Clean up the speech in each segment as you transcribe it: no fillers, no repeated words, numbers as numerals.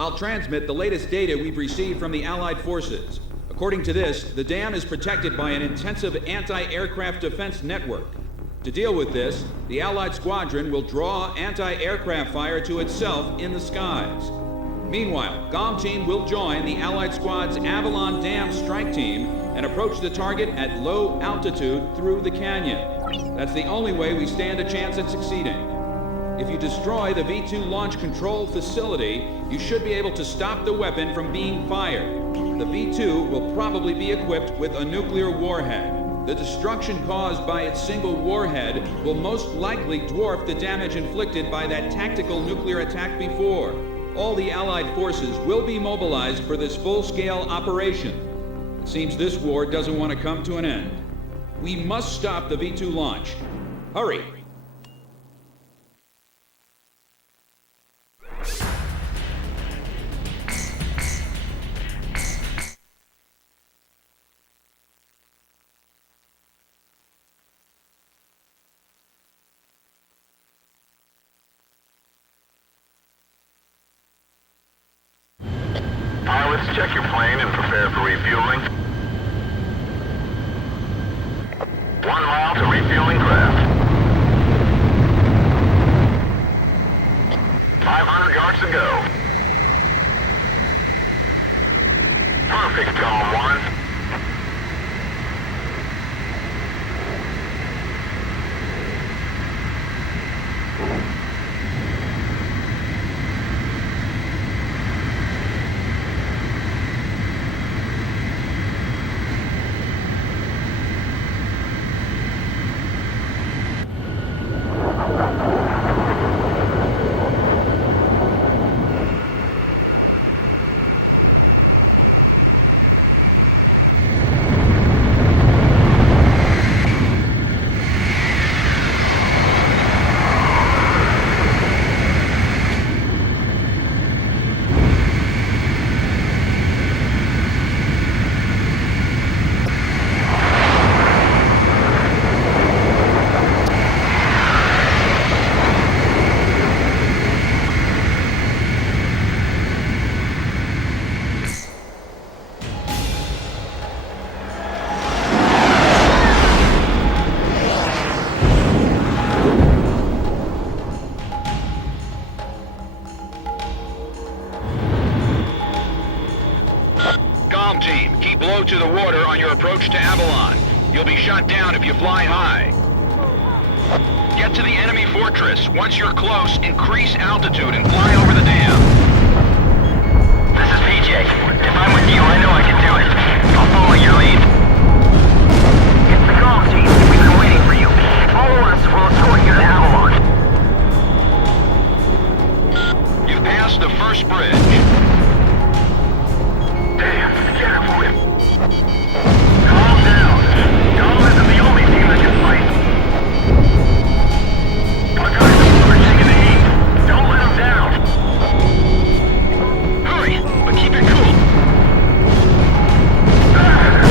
I'll transmit the latest data we've received from the Allied forces. According to this, the dam is protected by an intensive anti-aircraft defense network. To deal with this, the Allied squadron will draw anti-aircraft fire to itself in the skies. Meanwhile, GOM Team will join the Allied squad's Avalon Dam strike team and approach the target at low altitude through the canyon. That's the only way we stand a chance at succeeding. If you destroy the V-2 launch control facility, you should be able to stop the weapon from being fired. The V-2 will probably be equipped with a nuclear warhead. The destruction caused by its single warhead will most likely dwarf the damage inflicted by that tactical nuclear attack before. All the Allied forces will be mobilized for this full-scale operation. It seems this war doesn't want to come to an end. We must stop the V-2 launch. Hurry! Pilots, check your plane and prepare for refueling. 1 mile to refueling craft. 500 yards to go. Perfect, Column 1. Team, keep low to the water on your approach to Avalon. You'll be shot down if you fly high. Get to the enemy fortress. Once you're close, increase altitude and fly over the dam. This is PJ. If I'm with you, I know I can do it. I'll follow your lead. It's the GOM Team. We've been waiting for you. Follow us. We'll escort you to Avalon. You've passed the first bridge. Damn, be careful with... Calm down. Y'all isn't the only team that can fight. Our guys are taking the heat. Don't let them down. Hurry, but keep it cool.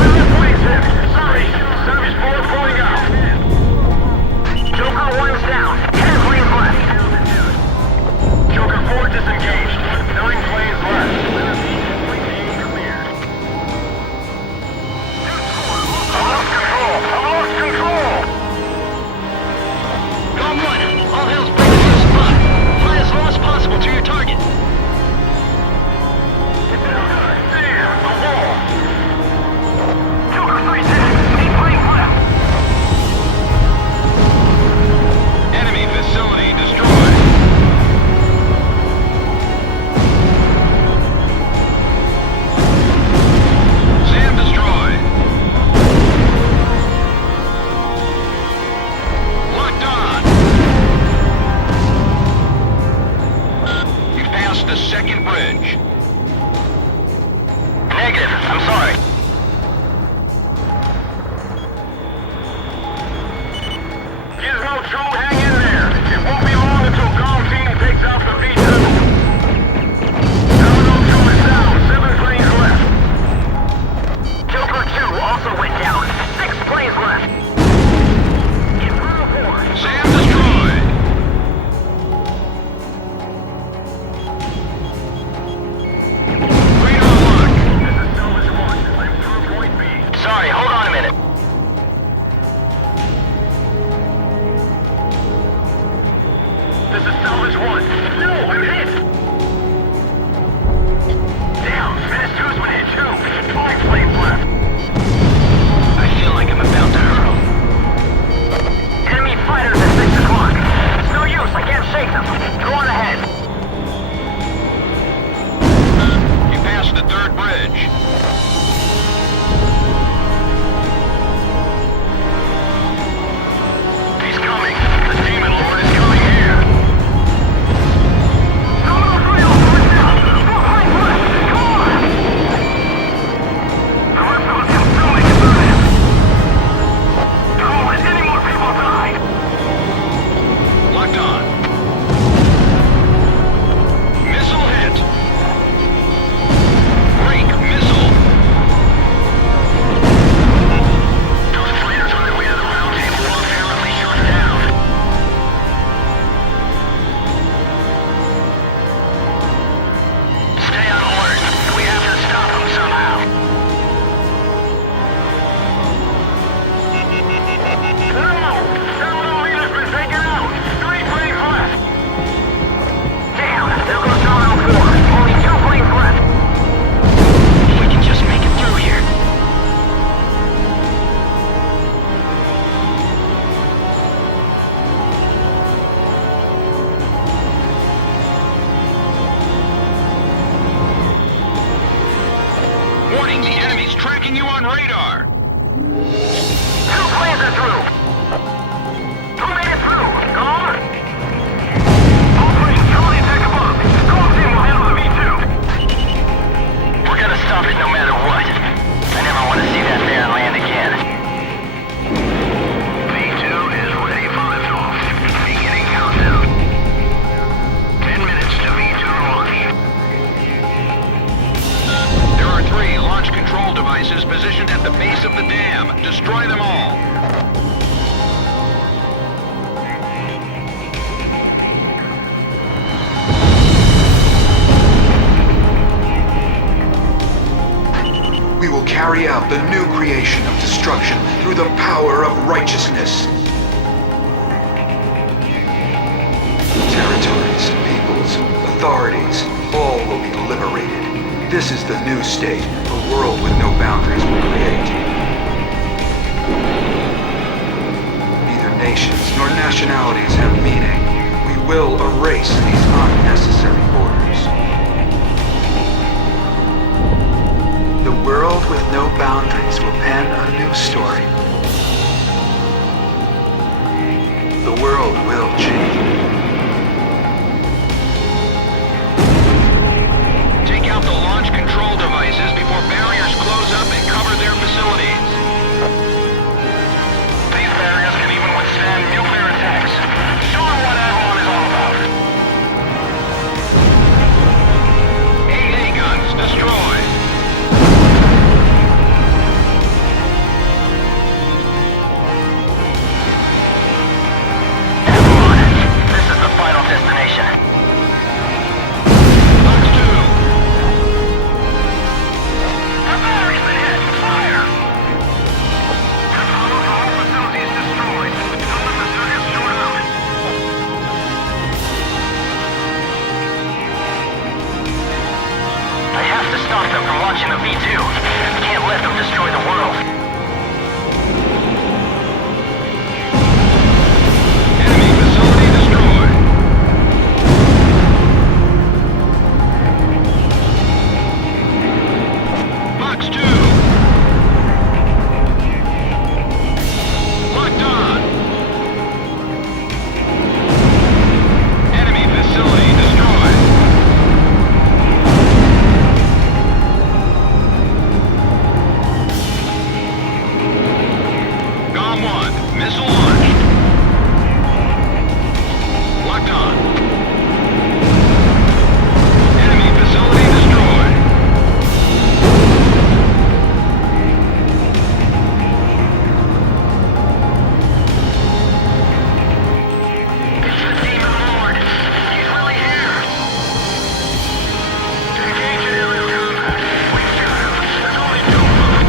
Let dam. Destroy them all. We will carry out the new creation of destruction through the power of righteousness. Territories, peoples, authorities, all will be liberated. This is the new state a world with no boundaries will create. Neither nations nor nationalities have meaning. We will erase these unnecessary borders. The world with no boundaries will pen a new story. The world will change. Take out the launch control devices before barriers close up and cover their facilities. These barriers can even withstand nuclear attacks. Show them what Avalon is all about. AA guns, destroy. Avalon, this is the final destination. Box 2. The battery's been hit! Fire! All facilities destroyed. Don't let the circuits short out. I have to stop them from launching the V2. Can't let them destroy the world. Enemy facility destroyed. Box 2. Locked on. Enemy facility destroyed. GOM 1, missile launched. Locked on. Enemy facility destroyed. It's the Demon Lord. He's really here. Engage in aerial combat. We've got him. There's only two of them.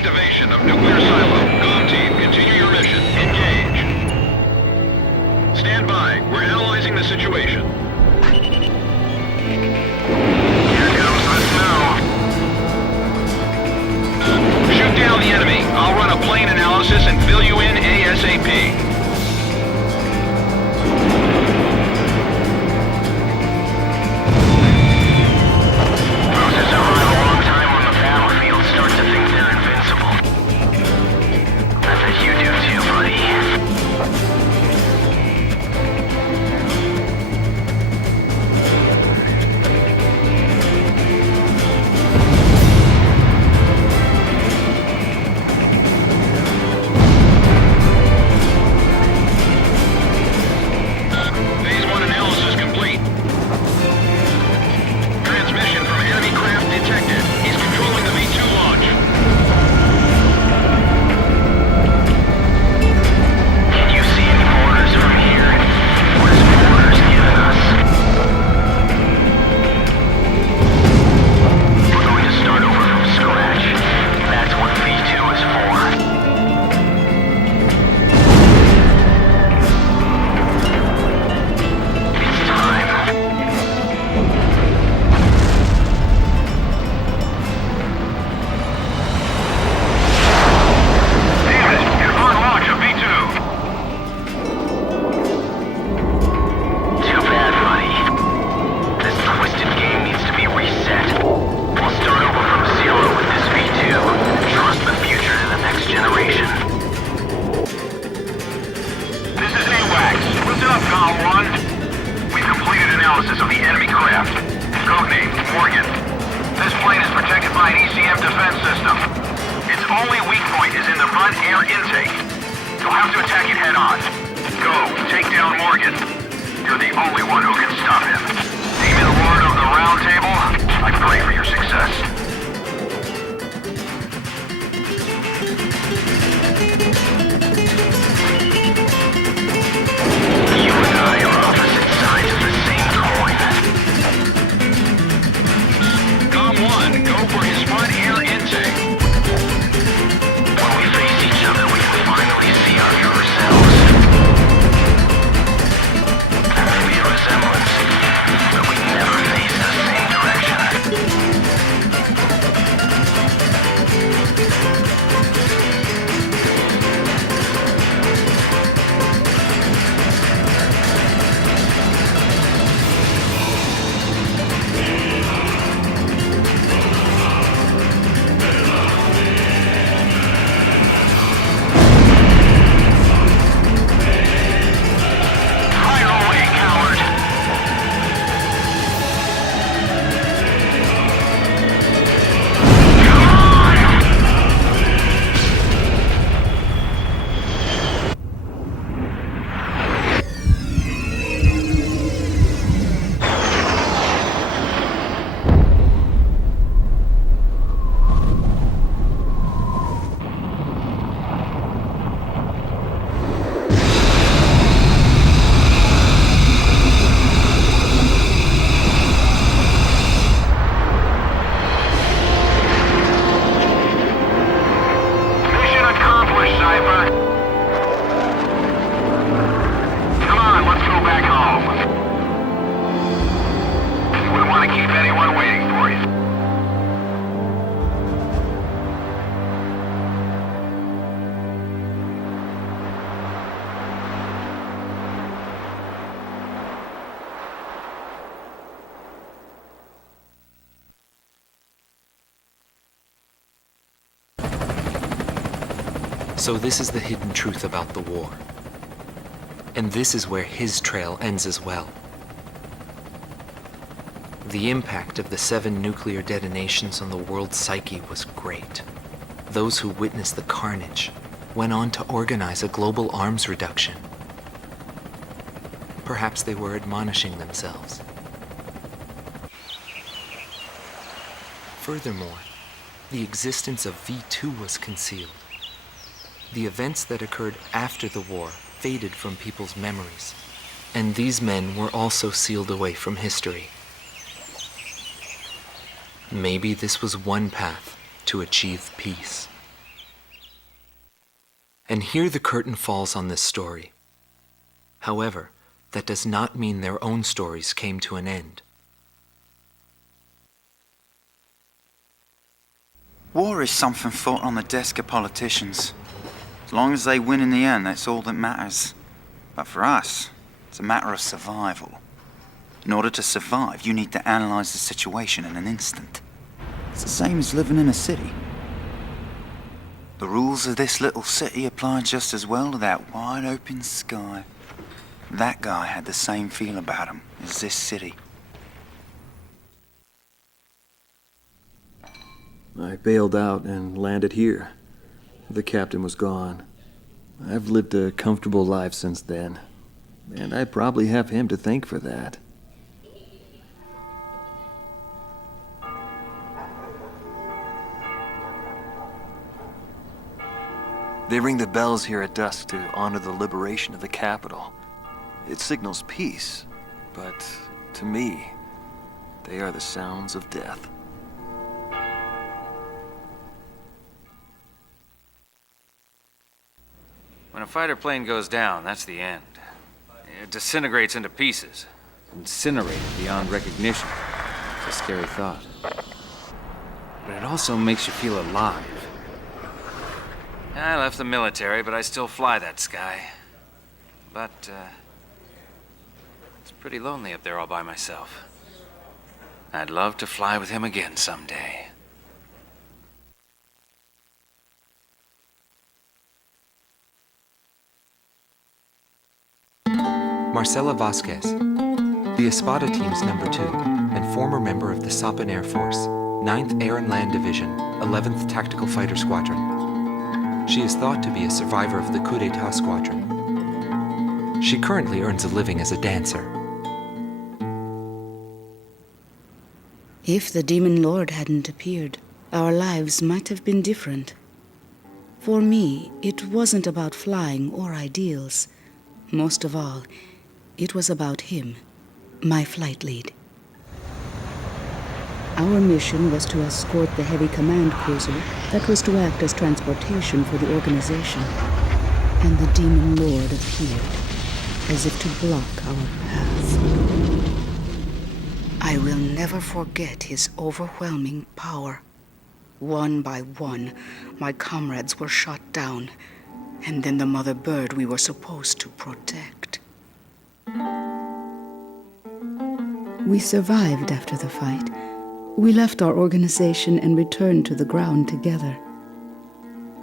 activation of nuclear silo. Comm team, continue your mission. Engage. Stand by. We're analyzing the situation. Here comes the snow. Shoot down the enemy. I'll run a plane analysis and fill you in ASAP. Those who survive a long time on the battlefield start to think they're invincible. I bet you do too, buddy. Phase 1 analysis complete. Transmission from enemy craft detected. He's controlling the V2 launch. Can you see any borders from here? What is borders giving us? We're going to start over from scratch. That's what V2 is for. It's time. Damn it! Confirm launch of V2. Too bad, buddy. This twisted game needs to be reset. We'll start over from zero with this V2. Trust the future to the next generation. This is AWACS. What's up, Comm 1? We've completed analysis of the enemy craft. Codename Morgan. This plane is protected by an ECM defense system. Its only weak point is in the front air intake. You'll have to attack it head on. Go, take down Morgan. You're the only one who can stop him. Demon Lord of the Round Table, I pray for your success. You and I are opposite sides of the same coin. Comm 1, go for his front air intake. When we face each other, we can finally see our true selves. There may be a resemblance, but we never face the same direction. Fire away, coward! Mission accomplished, Cypher. Come on, let's go back home. You wouldn't want to keep anyone waiting for you. So this is the hidden truth about the war. And this is where his trail ends as well. The impact of the 7 nuclear detonations on the world's psyche was great. Those who witnessed the carnage went on to organize a global arms reduction. Perhaps they were admonishing themselves. Furthermore, the existence of V2 was concealed. The events that occurred after the war faded from people's memories, and these men were also sealed away from history. Maybe this was one path to achieve peace. And here the curtain falls on this story. However, that does not mean their own stories came to an end. War is something fought on the desk of politicians. As long as they win in the end, that's all that matters. But for us, it's a matter of survival. In order to survive, you need to analyze the situation in an instant. It's the same as living in a city. The rules of this little city apply just as well to that wide open sky. That guy had the same feel about him as this city. I bailed out and landed here. The captain was gone. I've lived a comfortable life since then, and I probably have him to thank for that. They ring the bells here at dusk to honor the liberation of the capital. It signals peace, but to me, they are the sounds of death. When a fighter plane goes down, that's the end. It disintegrates into pieces. Incinerated beyond recognition. It's a scary thought. But it also makes you feel alive. I left the military, but I still fly that sky. But, it's pretty lonely up there all by myself. I'd love to fly with him again someday. Marcela Vasquez, the Espada team's number 2 and former member of the Sapan Air Force, 9th Air and Land Division, 11th Tactical Fighter Squadron. She is thought to be a survivor of the coup d'etat squadron. She currently earns a living as a dancer. If the Demon Lord hadn't appeared, our lives might have been different. For me, it wasn't about flying or ideals. Most of all, it was about him, my flight lead. Our mission was to escort the heavy command cruiser that was to act as transportation for the organization. And the Demon Lord appeared, as if to block our paths. I will never forget his overwhelming power. One by one, my comrades were shot down, and then the mother bird we were supposed to protect. We survived after the fight. We left our organization and returned to the ground together.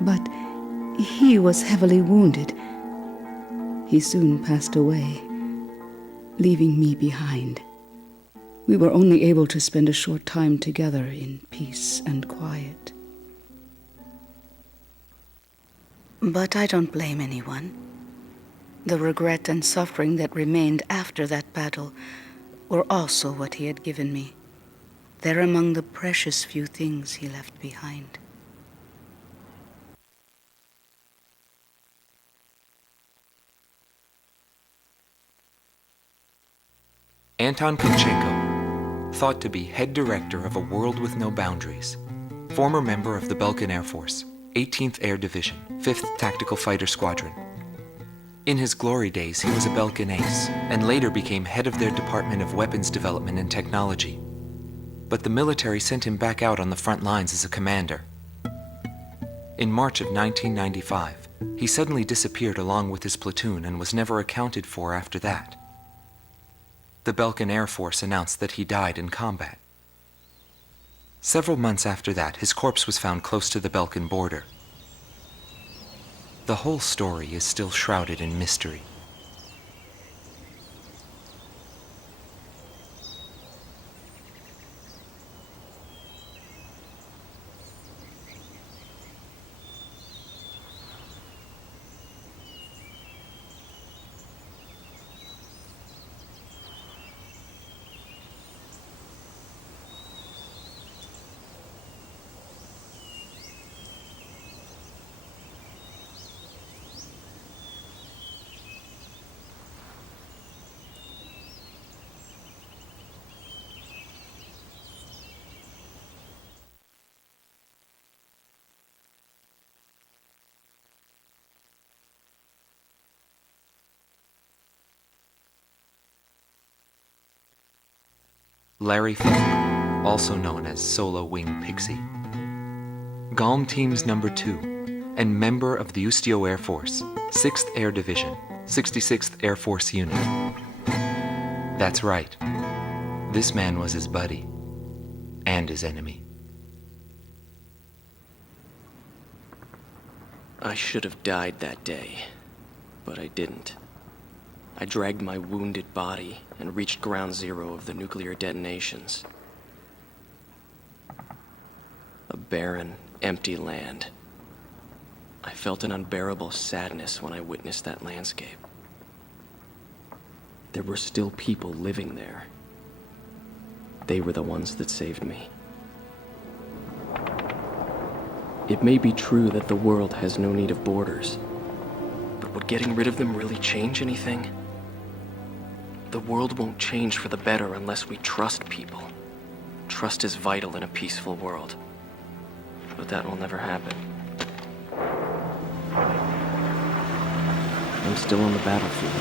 But he was heavily wounded. He soon passed away, leaving me behind. We were only able to spend a short time together in peace and quiet. But I don't blame anyone. The regret and suffering that remained after that battle were also what he had given me. They're among the precious few things he left behind. Anton Kunchenko, thought to be head director of A World with No Boundaries, former member of the Belkan Air Force, 18th Air Division, 5th Tactical Fighter Squadron. In his glory days, he was a Belkan ace, and later became head of their Department of Weapons Development and Technology. But the military sent him back out on the front lines as a commander. In March of 1995, he suddenly disappeared along with his platoon and was never accounted for after that. The Belkan Air Force announced that he died in combat. Several months after that, his corpse was found close to the Belkan border. The whole story is still shrouded in mystery. Larry Funk, also known as Solo Wing Pixie. GALM Teams Number 2, and member of the Ustio Air Force, 6th Air Division, 66th Air Force Unit. That's right. This man was his buddy, and his enemy. I should have died that day, but I didn't. I dragged my wounded body and reached ground zero of the nuclear detonations. A barren, empty land. I felt an unbearable sadness when I witnessed that landscape. There were still people living there. They were the ones that saved me. It may be true that the world has no need of borders, but would getting rid of them really change anything? The world won't change for the better unless we trust people. Trust is vital in a peaceful world, but that will never happen. I'm still on the battlefield.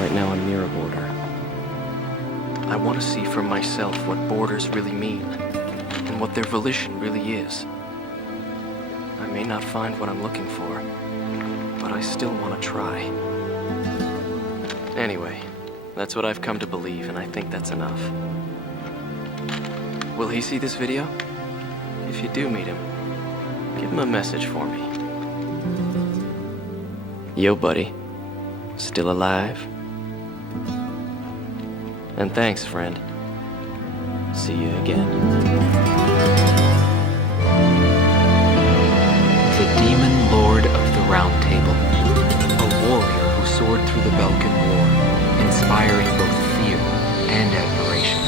Right now I'm near a border. I want to see for myself what borders really mean, and what their volition really is. I may not find what I'm looking for, but I still want to try. Anyway, that's what I've come to believe, and I think that's enough. Will he see this video? If you do meet him, give him a message for me. Yo, buddy. Still alive? And thanks, friend. See you again. The Demon Lord of the Round Table, a warrior who soared through the Belkan War, inspiring both fear and admiration.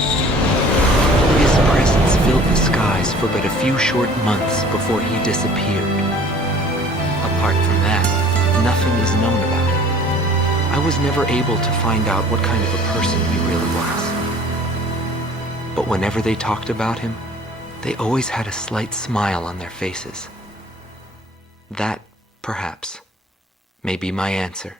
His presence filled the skies for but a few short months before he disappeared. Apart from that, nothing is known about him. I was never able to find out what kind of a person he really was. But whenever they talked about him, they always had a slight smile on their faces. That, perhaps, may be my answer.